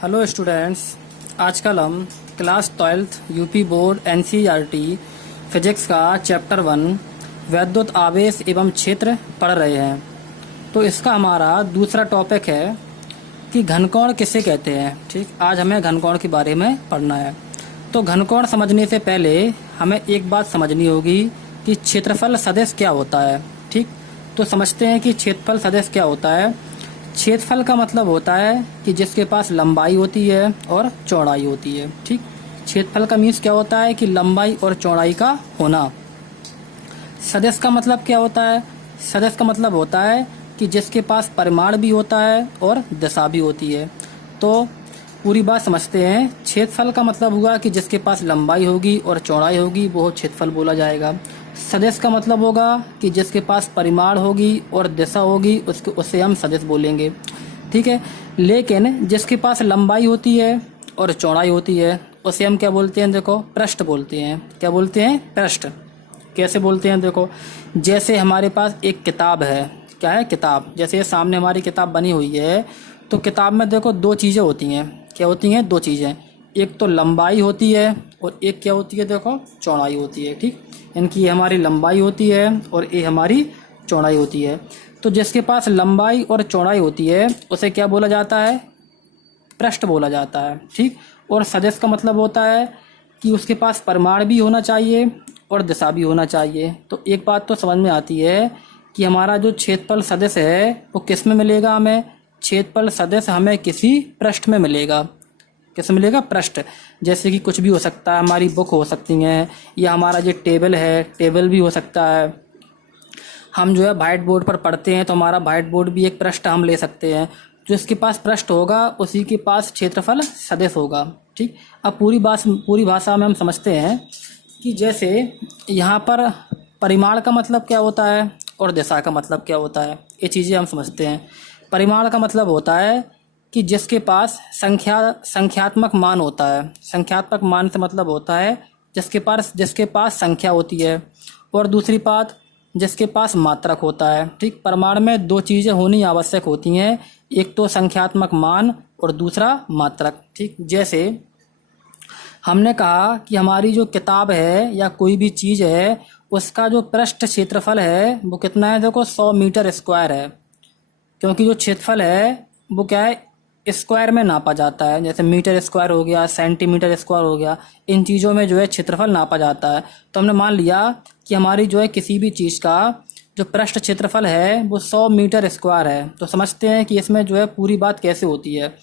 Hello students. आजकल हम class 12th UP board NCERT physics का चैप्टर 1 वैद्युत आवेश एवं क्षेत्र पढ़ रहे हैं। तो इसका हमारा दूसरा टॉपिक है कि घनकोण किसे कहते हैं। ठीक, आज हमें घनकोण के बारे में पढ़ना है। तो घनकोण समझने से पहले हमें एक बात समझनी होगी कि क्षेत्रफल सदिश क्या होता है। ठीक, तो समझते हैं कि क्षेत्रफल सदिश क्या होता है। क्षेत्रफल का मतलब होता है कि जिसके पास लंबाई होती है और चौड़ाई होती है। ठीक, क्षेत्रफल का मीन्स क्या होता है कि लंबाई और चौड़ाई का होना। सदिश का मतलब क्या होता है? सदिश का मतलब होता है कि जिसके पास परिमाण भी होता है और दिशा भी होती है। तो पूरी बात समझते हैं। क्षेत्रफल का मतलब हुआ कि जिसके पास लंबाई होगी और चौड़ाई होगी वो क्षेत्रफल बोला जाएगा। सदिश का मतलब होगा कि जिसके पास परिमाण होगी और दिशा होगी उसे हम सदिश बोलेंगे। ठीक है, लेकिन जिसके पास लंबाई होती है और चौड़ाई होती है उसे हम क्या बोलते हैं? देखो, पृष्ठ बोलते हैं। क्या बोलते हैं? पृष्ठ। कैसे बोलते हैं? देखो, जैसे हमारे पास एक किताब है। क्या है? किताब। जैसे ये सामने हमारी किताब बनी हुई है, तो किताब में देखो दो चीज़ें होती हैं। क्या होती हैं? दो चीज़ें। एक तो लंबाई होती है और एक क्या होती है? देखो, चौड़ाई होती है। ठीक, इनकी हमारी लंबाई होती है और ये हमारी चौड़ाई होती है। तो जिसके पास लंबाई और चौड़ाई होती है उसे क्या बोला जाता है? पृष्ठ बोला जाता है। ठीक, और सदिश का मतलब होता है कि उसके पास परिमाण भी होना चाहिए और दिशा भी होना चाहिए। तो एक बात तो समझ में आती है कि हमारा जो क्षेत्रफल सदिश है वो किस में मिलेगा? हमें क्षेत्रफल सदिश हमें किसी पृष्ठ में मिलेगा। किस मिलेगा? पृष्ठ। जैसे कि कुछ भी हो सकता है, हमारी बुक हो सकती हैं या हमारा जो टेबल है, टेबल भी हो सकता है। हम जो है व्हाइट बोर्ड पर पढ़ते हैं तो हमारा व्हाइट बोर्ड भी एक पृष्ठ हम ले सकते हैं। जो इसके पास पृष्ठ होगा उसी के पास क्षेत्रफल सदिश होगा। ठीक, अब पूरी भाषा में हम समझते हैं कि जैसे यहाँ पर परिमाण का मतलब क्या होता है और दिशा का मतलब क्या होता है, ये चीज़ें हम समझते हैं। परिमाण का मतलब होता है कि जिसके पास संख्यात्मक मान होता है। संख्यात्मक मान से मतलब होता है जिसके पास संख्या होती है, और दूसरी बात जिसके पास मात्रक होता है। ठीक, परिमाण में दो चीज़ें होनी आवश्यक होती हैं, एक तो संख्यात्मक मान और दूसरा मात्रक। ठीक, जैसे हमने कहा कि हमारी जो किताब है या कोई भी चीज़ है उसका जो पृष्ठ क्षेत्रफल है वो कितना है? देखो, 100 मीटर स्क्वायर है। क्योंकि जो क्षेत्रफल है वो क्या है? स्क्वायर में नापा जाता है। जैसे मीटर स्क्वायर हो गया, सेंटीमीटर स्क्वायर हो गया, इन चीज़ों में जो है क्षेत्रफल नापा जाता है। तो हमने मान लिया कि हमारी जो है किसी भी चीज़ का जो पृष्ठ क्षेत्रफल है वो 100 मीटर स्क्वायर है। तो समझते हैं कि इसमें जो है पूरी बात कैसे होती है।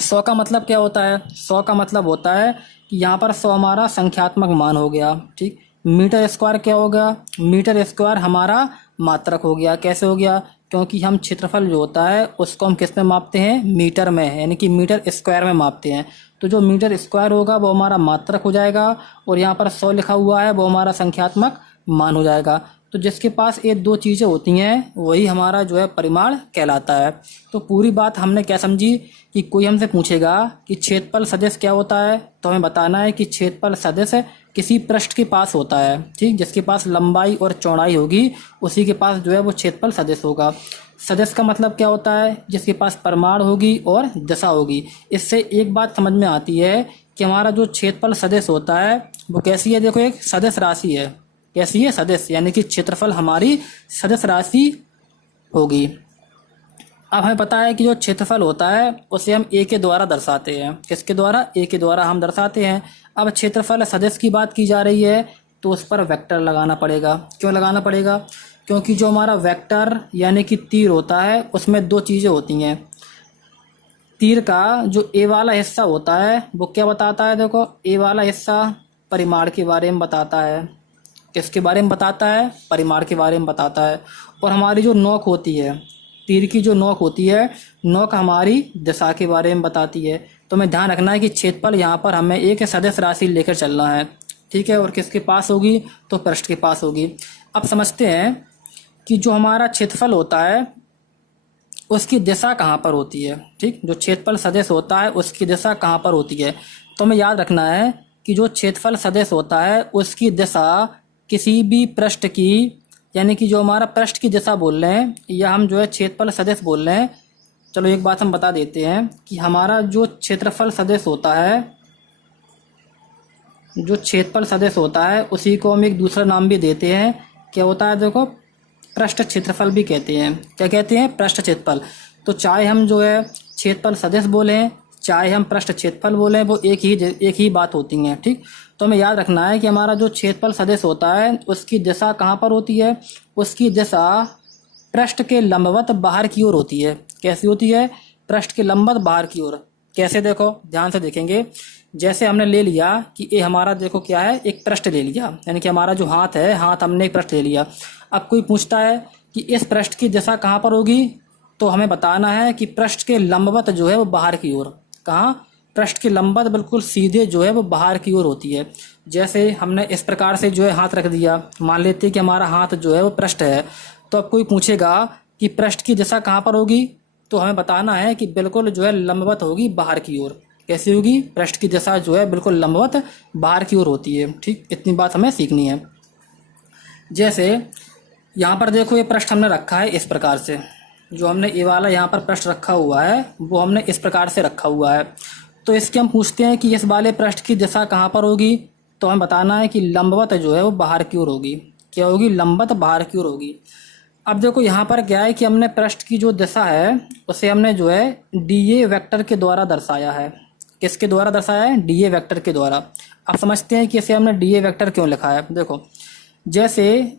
100 का मतलब क्या होता है? 100 का मतलब होता है कि यहाँ पर 100 हमारा संख्यात्मक मान हो गया। ठीक, मीटर स्क्वायर क्या होगा? मीटर स्क्वायर हमारा मात्रक हो गया। कैसे हो गया? क्योंकि हम क्षेत्रफल जो होता है उसको हम किस में मापते हैं? मीटर में, यानी कि मीटर स्क्वायर में मापते हैं। तो जो मीटर स्क्वायर होगा वो हमारा मात्रक हो जाएगा और यहाँ पर 100 लिखा हुआ है वो हमारा संख्यात्मक मान हो जाएगा। तो जिसके पास ये दो चीज़ें होती हैं वही हमारा जो है परिमाण कहलाता है। तो पूरी बात हमने क्या समझी कि कोई हमसे पूछेगा कि क्षेत्रफल सदिश क्या होता है तो हमें बताना है कि क्षेत्रफल सदिश किसी पृष्ठ के पास होता है। ठीक, जिसके पास लंबाई और चौड़ाई होगी उसी के पास जो है वो क्षेत्रफल सदिश होगा। सदिश का मतलब क्या होता है? जिसके पास परिमाण होगी और दिशा होगी। इससे एक बात समझ में आती है कि हमारा जो क्षेत्रफल सदिश होता है वो कैसी है? देखो, एक सदिश राशि है। कैसी है? सदिश, यानी कि क्षेत्रफल हमारी सदिश राशि होगी। अब हमें पता है कि जो क्षेत्रफल होता है उसे हम ए के द्वारा दर्शाते हैं। किसके द्वारा? ए के द्वारा हम दर्शाते हैं। अब क्षेत्रफल सदिश की बात की जा रही है तो उस पर वेक्टर लगाना पड़ेगा। क्यों लगाना पड़ेगा? क्योंकि जो हमारा वेक्टर यानी कि तीर होता है उसमें दो चीज़ें होती हैं। तीर का जो ए वाला हिस्सा होता है वो क्या बताता है? देखो, ए वाला हिस्सा परिमाण के बारे में बताता है। किसके बारे में बताता है? परिमाण के बारे में बताता है। और हमारी जो नोक होती है, तीर की जो नोक होती है, नोक हमारी दिशा के बारे में बताती है। तो हमें ध्यान रखना है कि क्षेत्रफल यहाँ पर हमें एक सदिश राशि लेकर चलना है। ठीक है, और किसके पास होगी? तो पृष्ठ के पास होगी। अब समझते हैं कि जो हमारा क्षेत्रफल होता है उसकी दिशा कहाँ पर होती है। ठीक, जो क्षेत्रफल सदिश होता है उसकी दिशा कहाँ पर होती है? तो हमें याद रखना है कि जो क्षेत्रफल सदिश होता है उसकी दिशा किसी भी पृष्ठ की, यानी कि जो हमारा पृष्ठ की दिशा बोल रहे हैं या हम जो है क्षेत्रफल सदिश बोल रहे हैं, चलो एक बात हम बता देते हैं कि हमारा जो क्षेत्रफल सदिश होता है, जो क्षेत्रफल सदिश होता है, उसी को हम एक दूसरा नाम भी देते हैं। क्या होता है देखो, पृष्ठ क्षेत्रफल भी कहते हैं। क्या कहते हैं? पृष्ठ क्षेत्रफल। तो चाहे हम जो है क्षेत्रफल सदिश बोलें, चाहे हम पृष्ठ क्षेत्रफल बोलें, वो एक ही बात होती है। ठीक, तो हमें याद रखना है कि हमारा जो क्षेत्रफल सदिश होता है उसकी दिशा कहाँ पर होती है? उसकी दिशा पृष्ठ के लंबवत बाहर की ओर होती है। कैसी होती है? पृष्ठ के लंबवत बाहर की ओर। कैसे? देखो ध्यान से देखेंगे। जैसे हमने ले लिया कि ये हमारा देखो क्या है, एक पृष्ठ ले लिया, यानी कि हमारा जो हाथ है, हाथ हमने एक पृष्ठ ले लिया। अब कोई पूछता है कि इस पृष्ठ की दिशा कहाँ पर होगी, तो हमें बताना है कि पृष्ठ के लंबवत जो है वो बाहर की ओर। कहाँ? पृष्ठ के लंबवत बिल्कुल सीधे जो है वो बाहर की ओर होती है। जैसे हमने इस प्रकार से जो है हाथ रख दिया, मान लेते हैं कि हमारा हाथ जो है वो पृष्ठ है। तो अब कोई पूछेगा कि पृष्ठ की दिशा कहाँ पर होगी, तो हमें बताना है कि बिल्कुल जो है लंबवत होगी बाहर की ओर। कैसी होगी? पृष्ठ की दिशा जो है बिल्कुल लंबवत बाहर की ओर होती है। ठीक, इतनी बात हमें सीखनी है। जैसे यहाँ पर देखो ये पृष्ठ हमने रखा है इस प्रकार से, जो हमने ये वाला यहाँ पर पृष्ठ रखा हुआ है वो हमने इस प्रकार से रखा हुआ है। तो इसके हम पूछते हैं कि इस वाले पृष्ठ की दिशा कहाँ पर होगी, तो हमें बताना है कि लंबवत जो है वो बाहर की ओर होगी। क्या होगी? लंबवत बाहर की ओर होगी। अब देखो यहाँ पर क्या है कि हमने पृष्ठ की जो दिशा है उसे हमने जो है डीए वेक्टर के द्वारा दर्शाया है। किसके द्वारा दर्शाया है? डीए वेक्टर के द्वारा। अब समझते हैं कि इसे हमने डीए वेक्टर क्यों लिखा है। देखो, जैसे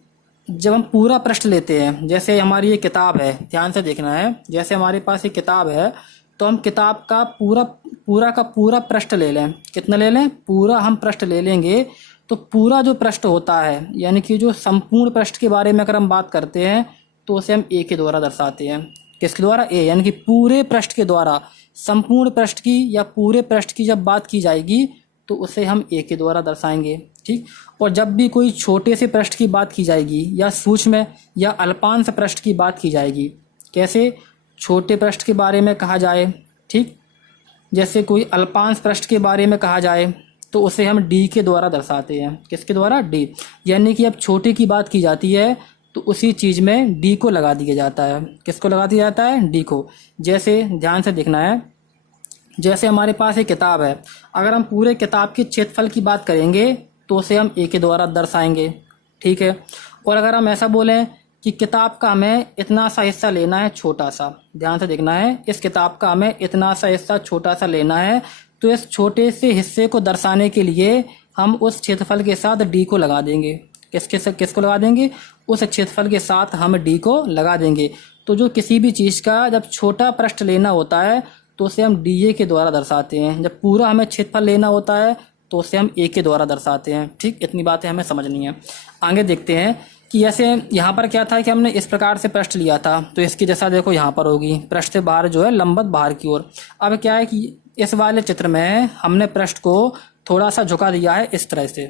जब हम पूरा पृष्ठ लेते हैं, जैसे हमारी ये किताब है, ध्यान से देखना है, जैसे हमारे पास ये किताब है, तो हम किताब का पूरा पृष्ठ ले लें। कितना ले लें? पूरा हम पृष्ठ ले लेंगे। तो पूरा जो पृष्ठ होता है, यानी कि जो संपूर्ण पृष्ठ के बारे में अगर हम बात करते हैं तो उसे हम ए के द्वारा दर्शाते हैं। किसके द्वारा? ए, यानी कि पूरे पृष्ठ के द्वारा। संपूर्ण पृष्ठ की या पूरे पृष्ठ की जब बात की जाएगी तो उसे हम ए के द्वारा दर्शाएंगे। ठीक, और जब भी कोई छोटे से पृष्ठ की बात की जाएगी या सूक्ष्म या अल्पांश पृष्ठ की बात की जाएगी, कैसे? छोटे पृष्ठ के बारे में कहा जाए, ठीक, जैसे कोई अल्पांश पृष्ठ के बारे में कहा जाए तो उसे हम डी के द्वारा दर्शाते हैं। किसके द्वारा? डी। यानी कि अब छोटे की बात की जाती है तो उसी चीज़ में डी को लगा दिया जाता है। किसको लगा दिया जाता है? डी को। जैसे ध्यान से देखना है, जैसे हमारे पास एक किताब है, अगर हम पूरे किताब के क्षेत्रफल की बात करेंगे तो उसे हम ए के द्वारा दर्शाएंगे। ठीक है, और अगर हम ऐसा बोलें कि किताब का हमें इतना सा हिस्सा लेना है, छोटा सा, ध्यान से देखना है, इस किताब का हमें इतना सा हिस्सा छोटा सा लेना है, तो इस छोटे से हिस्से को दर्शाने के लिए हम उस क्षेत्रफल के साथ डी को लगा देंगे। किसको लगा देंगे? उस क्षेत्रफल के साथ हम डी को लगा देंगे। तो जो किसी भी चीज़ का जब छोटा पृष्ठ लेना होता है तो उसे हम डी ए के द्वारा दर्शाते हैं। जब पूरा हमें क्षेत्रफल लेना होता है तो उसे हम ए के द्वारा दर्शाते हैं। ठीक, इतनी बातें हमें समझनी है। आगे देखते हैं कि ऐसे यहाँ पर क्या था कि हमने इस प्रकार से पृष्ठ लिया था, तो इसकी दिशा देखो यहाँ पर होगी, पृष्ठ से बाहर जो है लंबवत बाहर की ओर। अब क्या है कि इस वाले चित्र में हमने पृष्ठ को थोड़ा सा झुका दिया है इस तरह से।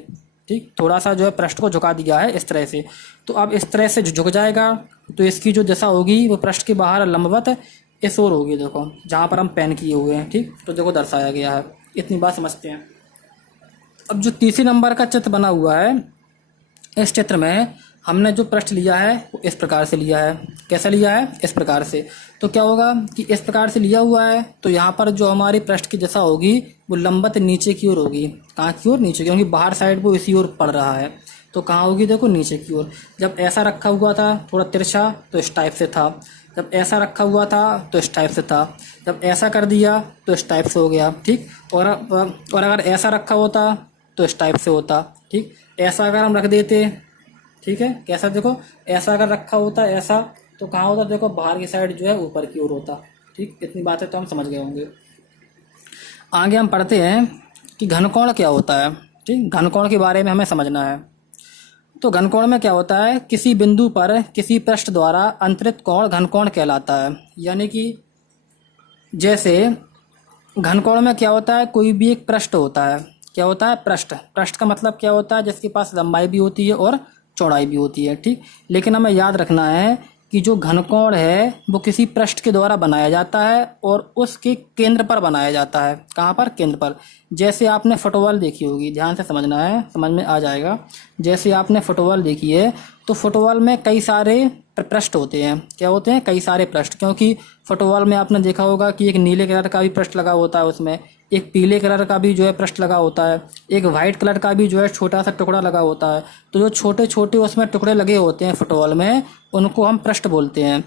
ठीक, थोड़ा सा जो है पृष्ठ को झुका दिया है इस तरह से। तो अब इस तरह से झुक जाएगा तो इसकी जो दिशा होगी वो पृष्ठ के बाहर लंबवत इस ओर होगी। देखो जहाँ पर हम पेन किए हुए हैं। ठीक, तो देखो दर्शाया गया है। इतनी बात समझते हैं। अब जो तीसरे नंबर का चित्र बना हुआ है, इस चित्र में हमने जो पृष्ठ लिया है वो इस प्रकार से लिया है। कैसा लिया है? इस प्रकार से। तो क्या होगा कि इस प्रकार से लिया हुआ है तो यहाँ पर जो हमारी पृष्ठ की दिशा होगी वो लंबवत नीचे की ओर होगी। कहाँ की ओर? नीचे की, क्योंकि बाहर साइड वो इसी ओर पड़ रहा है। तो कहाँ होगी? देखो नीचे की ओर। जब ऐसा रखा हुआ था थोड़ा तिरछा तो इस टाइप से था, जब ऐसा रखा हुआ था तो इस टाइप से था, जब ऐसा कर दिया तो इस टाइप से हो गया। ठीक, और अगर ऐसा रखा होता तो इस टाइप से होता। ठीक, ऐसा अगर हम रख देते, ठीक है, कैसा? देखो ऐसा अगर रखा होता ऐसा तो कहाँ होता? देखो बाहर की साइड जो है ऊपर की ओर होता। ठीक, इतनी बातें तो हम समझ गए होंगे। आगे हम पढ़ते हैं कि घनकोण क्या होता है। ठीक, घनकोण के बारे में हमें समझना है। तो घनकोण में क्या होता है? किसी बिंदु पर किसी पृष्ठ द्वारा अंतरित कोण घनकोण कहलाता है। यानी कि जैसे घनकोण में क्या होता है? कोई भी एक पृष्ठ होता है। क्या होता है? पृष्ठ। पृष्ठ का मतलब क्या होता है? जिसके पास लंबाई भी होती है और चौड़ाई भी होती है। ठीक, लेकिन हमें याद रखना है कि जो घनकोण है वो किसी पृष्ठ के द्वारा बनाया जाता है और उसके केंद्र पर बनाया जाता है। कहाँ पर? केंद्र पर। जैसे आपने फुटबॉल देखी होगी, ध्यान से समझना है, समझ में आ जाएगा। जैसे आपने फुटबॉल देखी है तो फुटबॉल में कई सारे पृष्ठ होते हैं। क्या होते हैं? कई सारे पृष्ठ। क्योंकि फुटबॉल में आपने देखा होगा कि एक नीले कलर का भी पृष्ठ लगा होता है, उसमें एक पीले कलर का भी जो है पृष्ठ लगा होता है, एक वाइट कलर का भी जो है छोटा सा टुकड़ा लगा होता है। तो जो छोटे छोटे उसमें टुकड़े लगे होते हैं फुटबॉल में, उनको हम पृष्ठ बोलते हैं।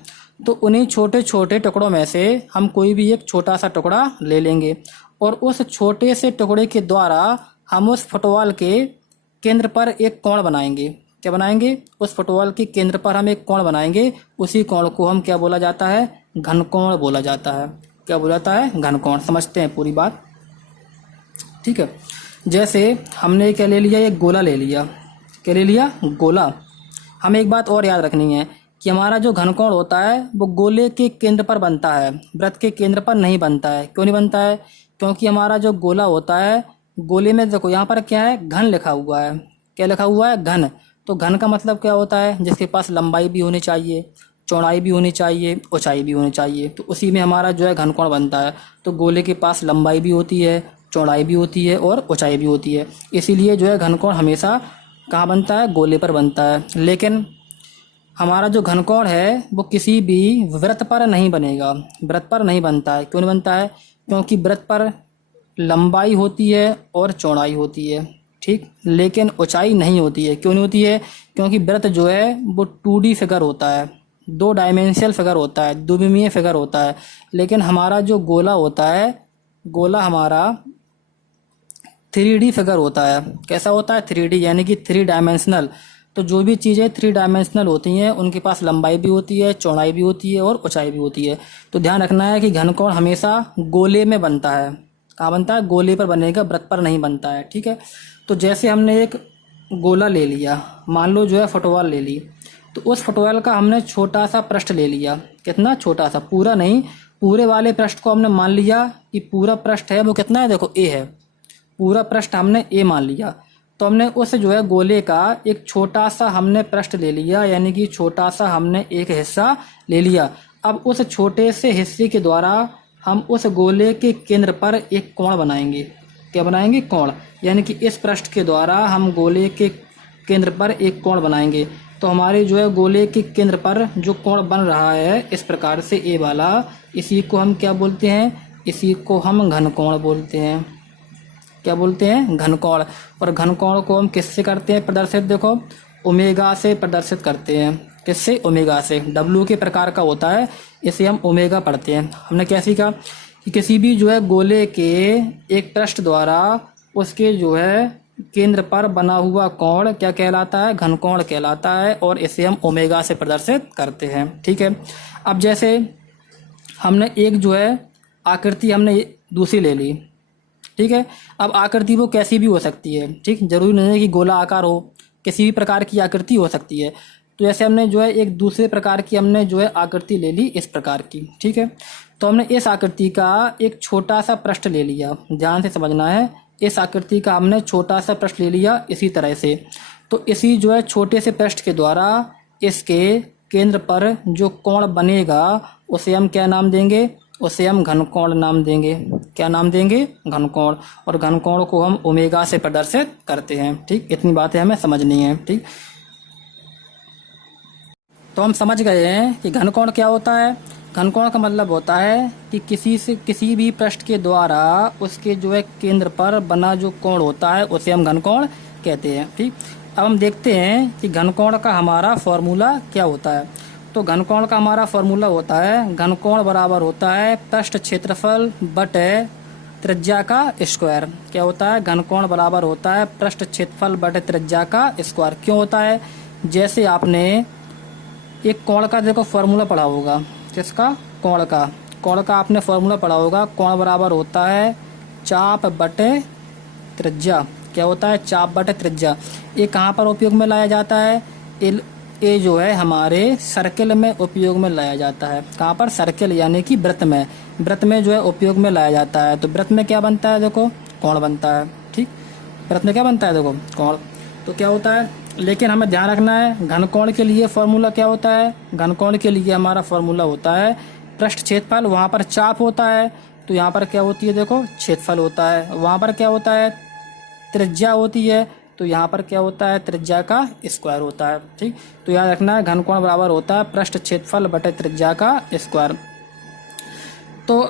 तो उन्हीं छोटे छोटे टुकड़ों में से हम कोई भी एक छोटा सा टुकड़ा ले लेंगे और उस छोटे से टुकड़े के द्वारा हम उस फुटबॉल के केंद्र पर एक कोण बनाएंगे। क्या बनाएंगे? उस फुटबॉल के केंद्र पर हम एक कोण बनाएंगे। उसी कोण को हम क्या बोला जाता है? घनकोण बोला जाता है। क्या बोला जाता है? घनकोण। समझते हैं पूरी बात, ठीक है। जैसे हमने क्या ले लिया? एक गोला ले लिया। क्या ले लिया? गोला। हमें एक बात और याद रखनी है कि हमारा जो घनकोण होता है वो गोले के केंद्र पर बनता है, वृत्त के केंद्र पर नहीं बनता है। क्यों नहीं बनता है? क्योंकि हमारा जो गोला होता है, गोले में देखो यहाँ पर क्या है? घन लिखा हुआ है। क्या लिखा हुआ है? घन। तो घन का मतलब क्या होता है? जिसके पास लंबाई भी होनी चाहिए, चौड़ाई भी होनी चाहिए, ऊंचाई भी होनी चाहिए। तो उसी में हमारा जो है घनकोण बनता है। तो गोले के पास लंबाई भी होती है, चौड़ाई भी होती है और ऊंचाई भी होती है। इसीलिए जो है घनकोण हमेशा कहाँ बनता है? गोले पर बनता है। लेकिन हमारा जो घनकोण है वो किसी भी वृत्त पर नहीं बनेगा, वृत्त पर नहीं बनता है। क्यों नहीं बनता है? क्योंकि वृत्त पर लंबाई होती है और चौड़ाई होती है, ठीक, लेकिन ऊंचाई नहीं होती है। क्यों नहीं होती है? क्योंकि वृत्त जो है वो 2D फिगर होता है, 2 डायमेंशनल फिगर होता है, द्विमीय फिगर होता है। लेकिन हमारा जो गोला होता है, गोला हमारा 3D फिगर होता है। कैसा होता है? 3D, यानी कि 3 डायमेंशनल। तो जो भी चीज़ें 3 डायमेंशनल होती हैं उनके पास लंबाई भी होती है, चौड़ाई भी होती है और ऊंचाई भी होती है। तो ध्यान रखना है कि घनकोण हमेशा गोले में बनता है। कहाँ बनता है? गोले पर बनेगा, वृत्त पर नहीं बनता है, ठीक है। तो जैसे हमने एक गोला ले लिया, मान लो जो है फुटबॉल ले ली, तो उस फुटबॉल का हमने छोटा सा पृष्ठ ले लिया। कितना छोटा सा? पूरा नहीं, पूरे वाले पृष्ठ को हमने मान लिया कि पूरा पृष्ठ है वो कितना है? देखो ए है, पूरा पृष्ठ हमने ए मान लिया। तो हमने उस जो है गोले का एक छोटा सा हमने पृष्ठ ले लिया, यानी कि छोटा सा हमने एक हिस्सा ले लिया। अब उस छोटे से हिस्से के द्वारा हम उस गोले के केंद्र पर एक कोण बनाएंगे। क्या बनाएंगे? कोण। यानी कि इस पृष्ठ के द्वारा हम गोले के केंद्र पर एक कोण बनाएंगे। तो हमारे जो है गोले के केंद्र पर जो कोण बन रहा है इस प्रकार से ए वाला, इसी को हम क्या बोलते हैं? इसी को हम घनकोण बोलते हैं। क्या बोलते हैं? घनकोण। और घनकोण को हम किससे करते हैं प्रदर्शित? देखो, ओमेगा से प्रदर्शित करते हैं। किससे? ओमेगा से। W के प्रकार का होता है, इसे हम ओमेगा पढ़ते हैं। हमने क्या सीखा कि किसी भी जो है गोले के एक पृष्ठ द्वारा उसके जो है केंद्र पर बना हुआ कोण क्या कहलाता है? घनकोण कहलाता है, और इसे हम ओमेगा से प्रदर्शित करते हैं, ठीक है। अब जैसे हमने एक जो है आकृति हमने दूसरी ले ली, ठीक है। अब आकृति वो कैसी भी हो सकती है, ठीक, जरूरी नहीं है कि गोला आकार हो, किसी भी प्रकार की आकृति हो सकती है। तो जैसे हमने जो है एक दूसरे प्रकार की हमने जो है आकृति ले ली इस प्रकार की, ठीक है। तो हमने इस आकृति का एक छोटा सा पृष्ठ ले लिया, ध्यान से समझना है। इस आकृति का हमने छोटा सा पृष्ठ ले लिया इसी तरह से। तो इसी जो है छोटे से पृष्ठ के द्वारा इसके केंद्र पर जो कोण बनेगा उसे हम क्या नाम देंगे? उसे हम घनकोण नाम देंगे। क्या नाम देंगे? घनकोण। और घनकोण को हम ओमेगा से प्रदर्शित करते हैं, ठीक। इतनी बातें हमें समझनी है, ठीक। तो हम समझ गए हैं कि घनकोण क्या होता है। घनकोण का मतलब होता है कि किसी भी पृष्ठ के द्वारा उसके जो है केंद्र पर बना जो कोण होता है उसे हम घनकोण कहते हैं, ठीक। अब हम देखते हैं कि घनकोण का हमारा फॉर्मूला क्या होता है। तो घनकोण का हमारा फॉर्मूला होता है, घनकोण बराबर होता है पृष्ठ क्षेत्रफल बटे त्रिज्या का स्क्वायर। क्या होता है? घनकोण बराबर होता है पृष्ठ क्षेत्रफल बटे त्रिज्या का स्क्वायर। क्यों होता है? जैसे आपने एक कोण का देखो फॉर्मूला पढ़ा होगा, किसका? कोण का आपने फॉर्मूला पढ़ा होगा। कोण बराबर होता है चाप बटे त्रिज्या। क्या होता है? चाप बटे त्रिज्या। ये कहाँ पर उपयोग में लाया जाता है? ये जो है हमारे सर्किल में उपयोग में लाया जाता है। कहाँ पर? सर्किल, यानी कि वृत्त में। वृत्त में जो है उपयोग में लाया जाता है। तो वृत्त में क्या बनता है? देखो, कोण बनता है, ठीक। वृत्त में क्या बनता है? देखो, कोण। तो क्या होता है, लेकिन हमें ध्यान रखना है घनकोण के लिए फॉर्मूला क्या होता है। घनकोण के लिए हमारा फॉर्मूला होता है पृष्ठ क्षेत्रफल, वहाँ पर चाप होता है तो यहाँ पर क्या होती है? देखो, क्षेत्रफल होता है। वहाँ पर क्या होता है? त्रिज्या होती है तो यहाँ पर क्या होता है, त्रिज्या का स्क्वायर होता है। ठीक, तो याद रखना है घनकोण बराबर होता है पृष्ठ क्षेत्रफल बटे त्रिज्या का स्क्वायर। तो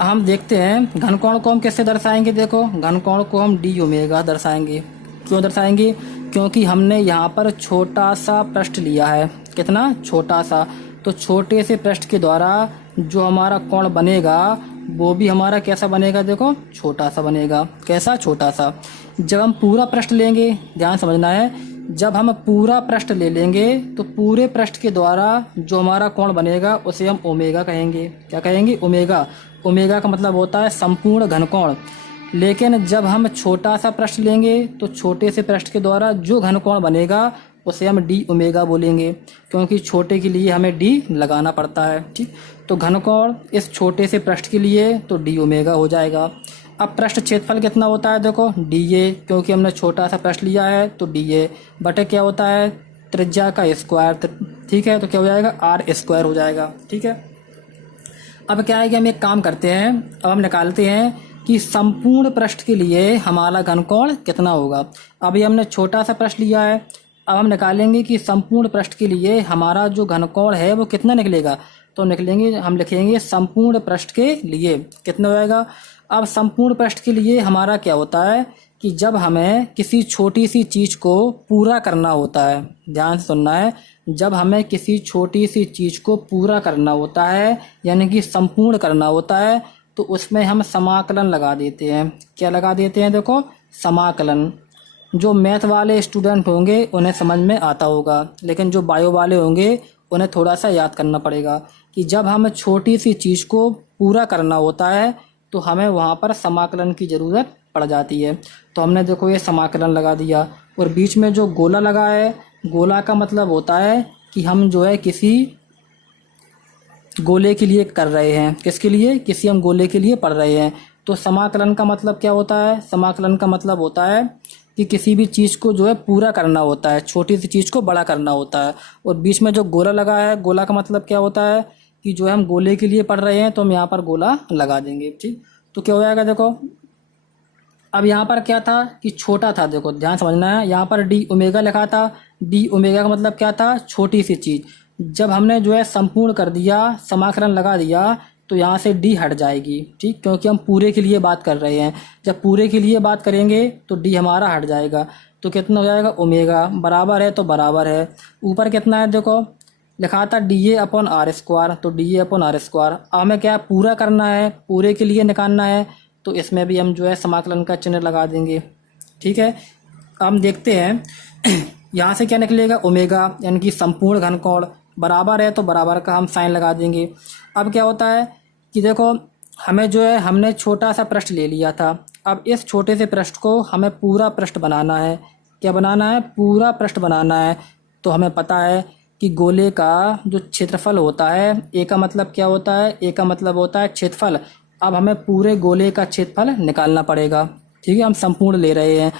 हम देखते हैं घनकोण को हम कैसे दर्शाएंगे। देखो घनकोण को हम डी ओमेगा दर्शाएंगे। क्यों दर्शाएंगे, क्योंकि हमने यहाँ पर छोटा सा पृष्ठ लिया है। कितना छोटा सा, तो छोटे से पृष्ठ के द्वारा जो हमारा कोण बनेगा वो भी हमारा कैसा बनेगा, देखो छोटा सा बनेगा। कैसा, छोटा सा। जब हम पूरा पृष्ठ लेंगे, ध्यान समझना है, जब हम पूरा पृष्ठ ले लेंगे तो पूरे पृष्ठ के द्वारा जो हमारा कोण बनेगा उसे हम ओमेगा कहेंगे। क्या कहेंगे, ओमेगा। ओमेगा का मतलब होता है संपूर्ण घनकोण। लेकिन जब हम छोटा सा पृष्ठ लेंगे तो छोटे से पृष्ठ के द्वारा जो घनकोण बनेगा उसे हम डी ओमेगा बोलेंगे, क्योंकि छोटे के लिए हमें डी लगाना पड़ता है। ठीक, तो घनकोण इस छोटे से पृष्ठ के लिए तो डी ओमेगा हो जाएगा। अब पृष्ठ क्षेत्रफल कितना होता है, देखो डी ए, क्योंकि हमने छोटा सा पृष्ठ लिया है तो डी ए बटे क्या होता है, त्रिज्या का स्क्वायर। ठीक है, तो क्या हो जाएगा, आर स्क्वायर हो जाएगा। ठीक है, अब क्या है कि हम एक काम करते हैं, अब हम निकालते हैं कि संपूर्ण पृष्ठ के लिए हमारा घनकोण कितना होगा। अभी हमने छोटा सा पृष्ठ लिया है, अब हम निकालेंगे कि संपूर्ण पृष्ठ के लिए हमारा जो घनकोण है वो कितना निकलेगा। तो निकलेंगे, हम लिखेंगे संपूर्ण पृष्ठ के लिए कितना हो जाएगा। अब संपूर्ण पृष्ठ के लिए हमारा क्या होता है कि जब हमें किसी छोटी सी चीज़ को पूरा करना होता है, ध्यान से सुनना है, जब हमें किसी छोटी सी चीज़ को पूरा करना होता है यानी कि संपूर्ण करना होता है, तो उसमें हम समाकलन लगा देते हैं। क्या लगा देते हैं, देखो समाकलन। जो मैथ वाले स्टूडेंट होंगे उन्हें समझ में आता होगा, लेकिन जो बायो वाले होंगे उन्हें थोड़ा सा याद करना पड़ेगा कि जब हमें छोटी सी चीज़ को पूरा करना होता है तो हमें वहाँ पर समाकलन की ज़रूरत पड़ जाती है। तो हमने देखो ये समाकलन लगा दिया, और बीच में जो गोला लगा है, गोला का मतलब होता है कि हम जो है किसी गोले के लिए कर रहे हैं। किसके लिए, किसी हम गोले के लिए पढ़ रहे हैं। तो समाकलन का मतलब क्या होता है, समाकलन का मतलब होता है कि किसी भी चीज़ को जो है पूरा करना होता है, छोटी सी चीज़ को बड़ा करना होता है। और बीच में जो गोला लगा है, गोला का मतलब क्या होता है कि जो है हम गोले के लिए पढ़ रहे हैं, तो हम यहाँ पर गोला लगा देंगे। ठीक, तो क्या हो जाएगा, देखो अब यहाँ पर क्या था कि छोटा था, देखो ध्यान समझना है, यहाँ पर डी ओमेगा लिखा था। डी ओमेगा का मतलब क्या था, छोटी सी चीज़। जब हमने जो है संपूर्ण कर दिया, समाकलन लगा दिया, तो यहाँ से डी हट जाएगी। ठीक, क्योंकि हम पूरे के लिए बात कर रहे हैं। जब पूरे के लिए बात करेंगे तो डी हमारा हट जाएगा। तो कितना हो जाएगा, ओमेगा बराबर है तो बराबर है, ऊपर कितना है देखो लिखा था D A upon R square, तो D A upon R square. अब हमें क्या पूरा करना है, पूरे के लिए निकालना है, तो इसमें भी हम जो है समाकलन का चिन्ह लगा देंगे। ठीक है, हम देखते हैं यहाँ से क्या निकलेगा, ओमेगा यानी कि संपूर्ण घनकोण बराबर है तो बराबर का हम साइन लगा देंगे। अब क्या होता है कि देखो हमें जो है, हमने छोटा सा पृष्ठ ले लिया था, अब इस छोटे से पृष्ठ को हमें पूरा पृष्ठ बनाना है। क्या बनाना है, पूरा पृष्ठ बनाना है। तो हमें पता है कि गोले का जो क्षेत्रफल होता है, ए का मतलब क्या होता है, ए का मतलब होता है क्षेत्रफल। अब हमें पूरे गोले का क्षेत्रफल निकालना पड़ेगा। ठीक है, हम संपूर्ण ले रहे हैं,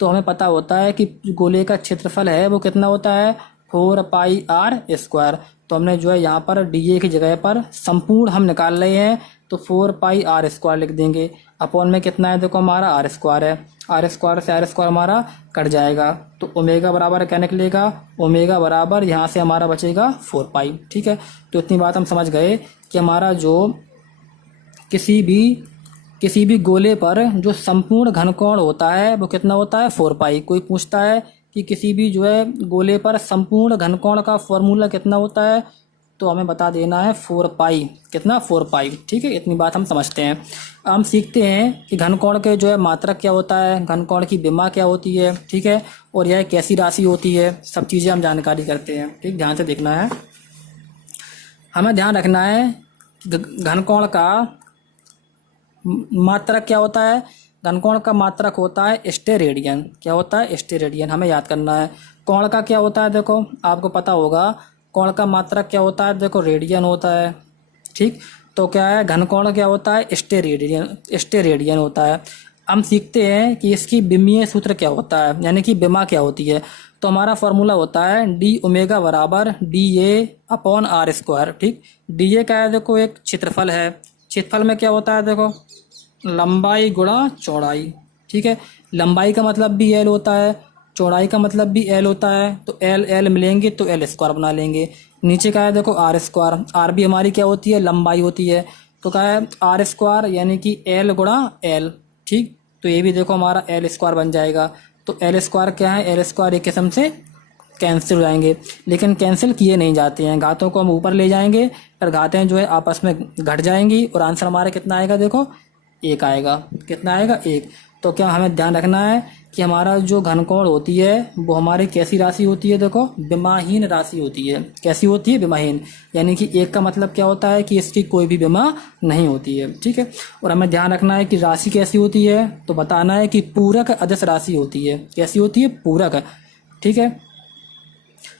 तो हमें पता होता है कि गोले का क्षेत्रफल है वो कितना होता है, 4 पाई आर स्क्वायर। तो हमने जो है यहाँ पर डी ए की जगह पर संपूर्ण हम निकाल रहे हैं, तो 4 पाई आर स्क्वायर लिख देंगे। अपॉन में कितना है, देखो हमारा आर स्क्वायर है, आर स्क्वायर से आर स्क्वायर हमारा कट जाएगा, तो ओमेगा बराबर क्या निकलेगा, ओमेगा बराबर यहाँ से हमारा बचेगा 4 पाई। ठीक है, तो इतनी बात हम समझ गए कि हमारा जो किसी भी गोले पर जो संपूर्ण घनकोण होता है वो कितना होता है, 4 पाई। कोई पूछता है कि किसी भी जो है गोले पर संपूर्ण घनकोण का फॉर्मूला कितना होता है, तो हमें बता देना है 4 पाई। कितना, 4 पाई। ठीक है, इतनी बात हम समझते हैं। हम सीखते हैं कि घनकोण के जो है मात्रक क्या होता है, घनकोण की विमा क्या होती है। ठीक है, और यह कैसी राशि होती है, सब चीज़ें हम जानकारी करते हैं। ठीक, ध्यान से देखना है, हमें ध्यान रखना है घनकोण का मात्रक क्या होता है। घनकोण का मात्रक होता है स्टेरेडियन। क्या होता है, स्टेरेडियन, हमें याद करना है। कोण का क्या होता है, देखो आपको पता होगा कोण का मात्रक क्या होता है, देखो रेडियन होता है। ठीक, तो क्या है, घनकोण क्या होता है, स्टेरेडियन होता है। हम सीखते हैं कि इसकी विमीय सूत्र क्या होता है, यानी कि विमा क्या होती है। तो हमारा फॉर्मूला होता है डी ओमेगा बराबर D A upon R square. ठीक, डी ए क्या है, देखो एक क्षेत्रफल है। क्षेत्रफल में क्या होता है, देखो लंबाई गुणा चौड़ाई। ठीक है, लंबाई का मतलब भी एल होता है चौड़ाई का मतलब भी एल होता है, तो एल एल मिलेंगे तो एल स्क्वायर बना लेंगे। नीचे का है देखो आर स्क्वायर, आर भी हमारी क्या होती है, लंबाई होती है, तो क्या है आर स्क्वायर यानी कि एल गुणा एल, ठीक। तो ये भी देखो हमारा एल स्क्वायर बन जाएगा। तो एल स्क्वायर क्या है, एल स्क्वायर एक किस्म से कैंसिल हो जाएंगे, लेकिन कैंसिल किए नहीं जाते हैं, घातों को हम ऊपर ले जाएंगे, पर घातें जो है आपस में घट जाएंगी और आंसर हमारा कितना आएगा, देखो एक आएगा। कितना आएगा, एक। तो क्या हमें ध्यान रखना है कि हमारा जो घनकोण होती है वो हमारी कैसी राशि होती है, देखो विमाहीन राशि होती है। कैसी होती है, विमाहीन, यानी कि एक का मतलब क्या होता है कि इसकी कोई भी विमा नहीं होती है, ठीक है। और हमें ध्यान रखना है कि राशि कैसी होती है, तो बताना है कि पूरक अदिश राशि होती है। कैसी होती है, पूरक, ठीक है।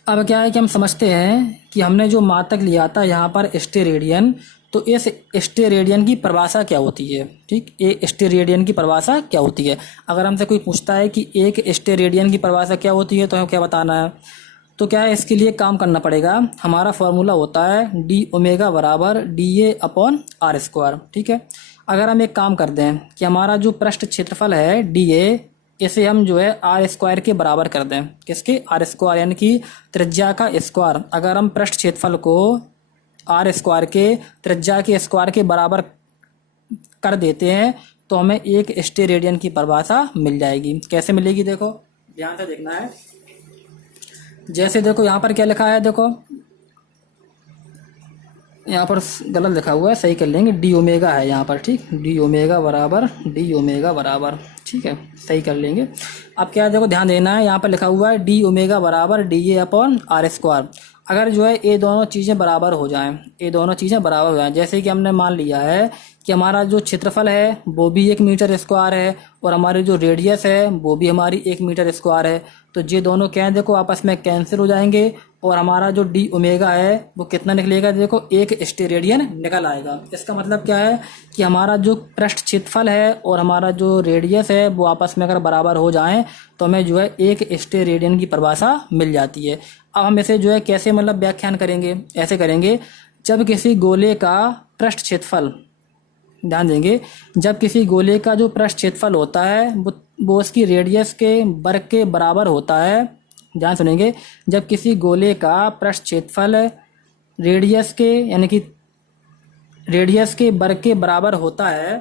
अब क्या है कि हम समझते हैं कि हमने जो मात्रक लिया था यहाँ पर स्टेरेडियन, तो इस स्टेरेडियन की परिभाषा क्या होती है, ठीक। एक स्टेरेडियन की परिभाषा क्या होती है, अगर हमसे कोई पूछता है कि एक स्टेरेडियन की परिभाषा क्या होती है, तो हमें क्या बताना है। तो क्या है, इसके लिए काम करना पड़ेगा। हमारा फॉर्मूला होता है डी ओमेगा बराबर D A upon R square, ठीक है। अगर हम एक काम कर दें कि हमारा जो पृष्ठ क्षेत्रफल है डी ए, इसे हम जो है आर स्क्वायर के बराबर कर दें। किसके, आर स्क्वायर, यानी कि त्रिज्या का स्क्वायर। अगर हम पृष्ठ क्षेत्रफल को आर स्क्वायर के त्रिज्या के स्क्वायर के बराबर कर देते हैं तो हमें एक स्टेरेडियन की परिभाषा मिल जाएगी। कैसे मिलेगी, देखो ध्यान से देखना है। जैसे देखो यहाँ पर क्या लिखा है, देखो यहाँ पर गलत लिखा हुआ है, सही कर लेंगे। डी ओमेगा है यहाँ पर, ठीक। डी ओमेगा बराबर डी ओमेगा बराबर, ठीक है, सही कर लेंगे। अब क्या है, देखो ध्यान देना है, यहाँ पर लिखा हुआ है डी ओमेगा बराबर D A upon R square. अगर जो है ये दोनों चीज़ें बराबर हो जाएं, ये दोनों चीज़ें बराबर हो जाएं, जैसे कि हमने मान लिया है कि हमारा जो क्षेत्रफल है वो भी 1 मीटर स्क्वायर है और हमारी जो रेडियस है वो भी हमारी 1 मीटर स्क्वायर है, तो ये दोनों क्या है, देखो आपस में कैंसिल हो जाएंगे और हमारा जो डी ओमेगा है वो कितना निकलेगा, देखो एक स्टेरेडियन निकल आएगा। इसका मतलब क्या है कि हमारा जो पृष्ठ क्षेत्रफल है और हमारा जो रेडियस है वो आपस में अगर बराबर हो जाएं तो हमें जो है एक स्टेरेडियन की परिभाषा मिल जाती है। अब हम इसे जो है कैसे मतलब व्याख्यान करेंगे, ऐसे करेंगे, जब किसी गोले का पृष्ठ क्षेत्रफल, ध्यान देंगे, जब किसी गोले का जो पृष्ठ क्षेत्रफल होता है वो उसकी रेडियस के वर्ग के बराबर होता है। ध्यान सुनेंगे, जब किसी गोले का पृष्ठ क्षेत्रफल रेडियस के यानी कि रेडियस के वर्ग के बराबर होता है